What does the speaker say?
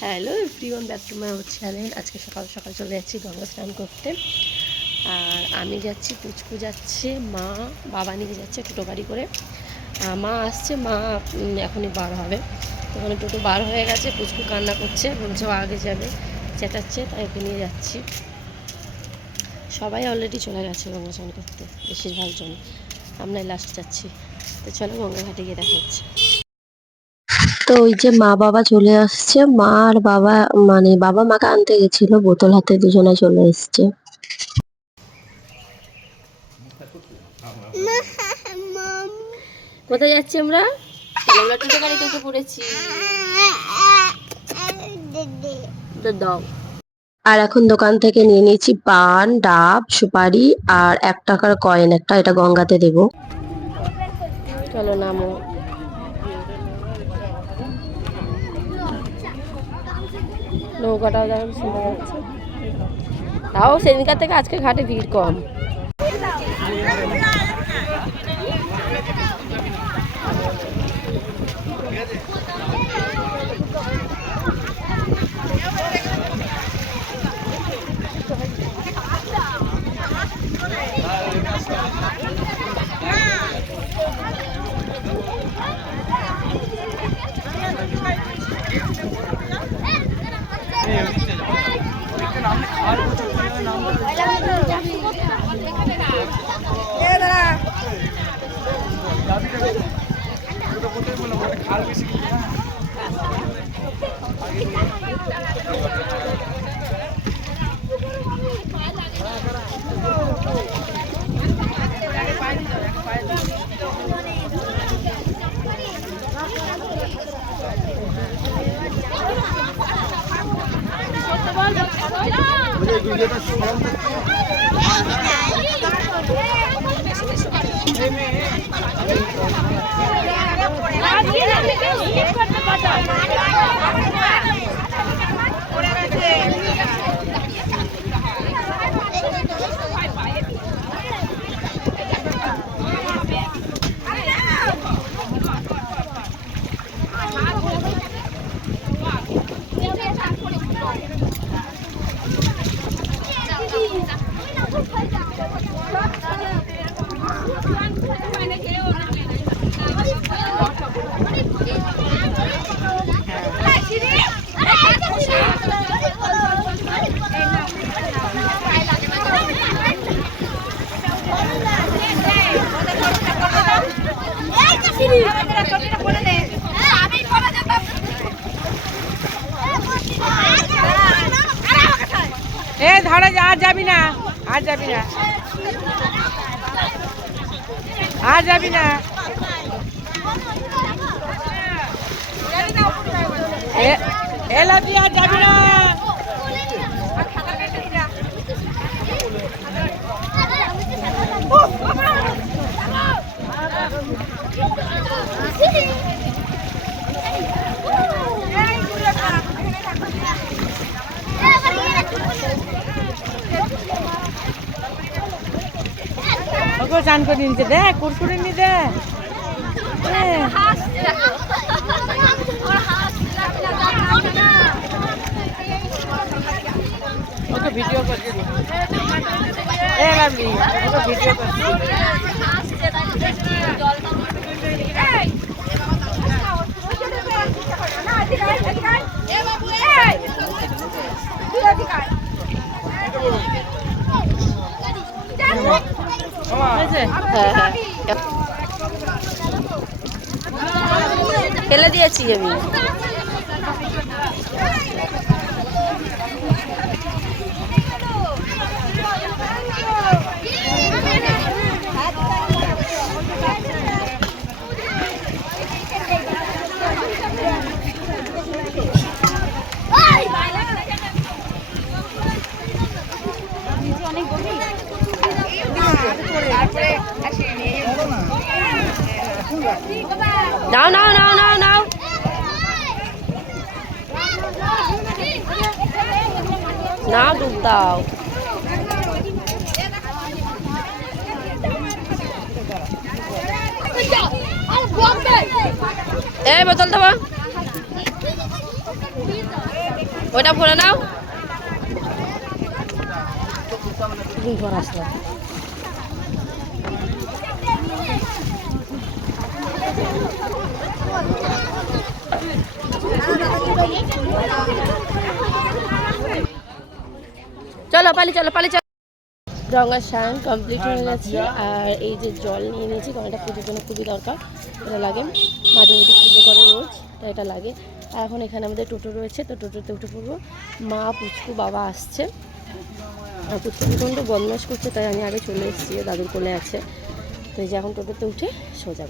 Hello everyone, back to my channel. আজকে সকাল সকাল চলে যাচ্ছি গঙ্গা স্নান করতে। আর আমি যাচ্ছি, পুচকু যাচ্ছে, মা বাবা নিয়ে যাচ্ছে টোটো গাড়ি করে। মা আসছে, মা এখনই বার হবে। ওখানে টোটো বার হয়ে গেছে, পুচকু কান্না করছে, বলছে ও আগে যাবে, চেঁচাচ্ছে, তাই ওকে নিয়ে যাচ্ছি। সবাই অলরেডি চলে গেছে গঙ্গা স্নান করতে, বেশিরভাগ জন। আমরাই লাস্ট যাচ্ছি। তো চলো গঙ্গা ঘাটে গিয়ে দেখা হচ্ছে। তো ওই যে মা বাবা চলে আসছে, মা আর বাবা মানে বাবা মাকে আনতে গেছিল, বোতল হাতে দুজনে চলে এসছে। কোথায় যাচ্ছি আমরা? টোটো গাড়িতে উঠে পড়েছি। দাও। আর এখন দোকান থেকে নিয়ে নিয়েছি পান, ডাব, সুপারি আর 1 টাকার কয়েন একটা, এটা গঙ্গাতে দেবো। চলো নামো। নৌকাটাও দেখো সুন্দর যাচ্ছে। তাও সেদিনকার থেকে আজকে ঘাটে ভিড় কম। ধরে আর যাবি না, আর যাবি না, আর যাবি না। এলা কি আর যাবি না? ওকে চান করে নিতে দে, কুরকুরে নি দে। ওকে ভিডিও করছি, ভিডিও করছি। ফেলে দিয়েছি আমি। নাও নাও নাও নাও নাও, নাও ডুব দাও। এই বোতল দেবো। ওটা ভরে নাও। দিন পর আসলাম। চলো পালি, চলো পালি, চলো। গঙ্গার স্নান কমপ্লিট হয়ে গেছে। আর এই যে জল নিয়ে নিয়েছি, কারণ এটা পুজোর জন্য খুবই দরকার, এটা লাগে। মাঝে মধ্যে পুজো করে রোজ, তাই এটা লাগে। আর এখন এখানে আমাদের টোটো রয়েছে, তো টোটোতে উঠে পড়বো। মা, পুচকু, বাবা আসছে। আর পুচকু প্রচণ্ড বদমাশ করছে, তাই আমি আগে চলে এসেছি, দাদুর কোলে আছে। তো এই যে এখন টোটোতে উঠে সোজা।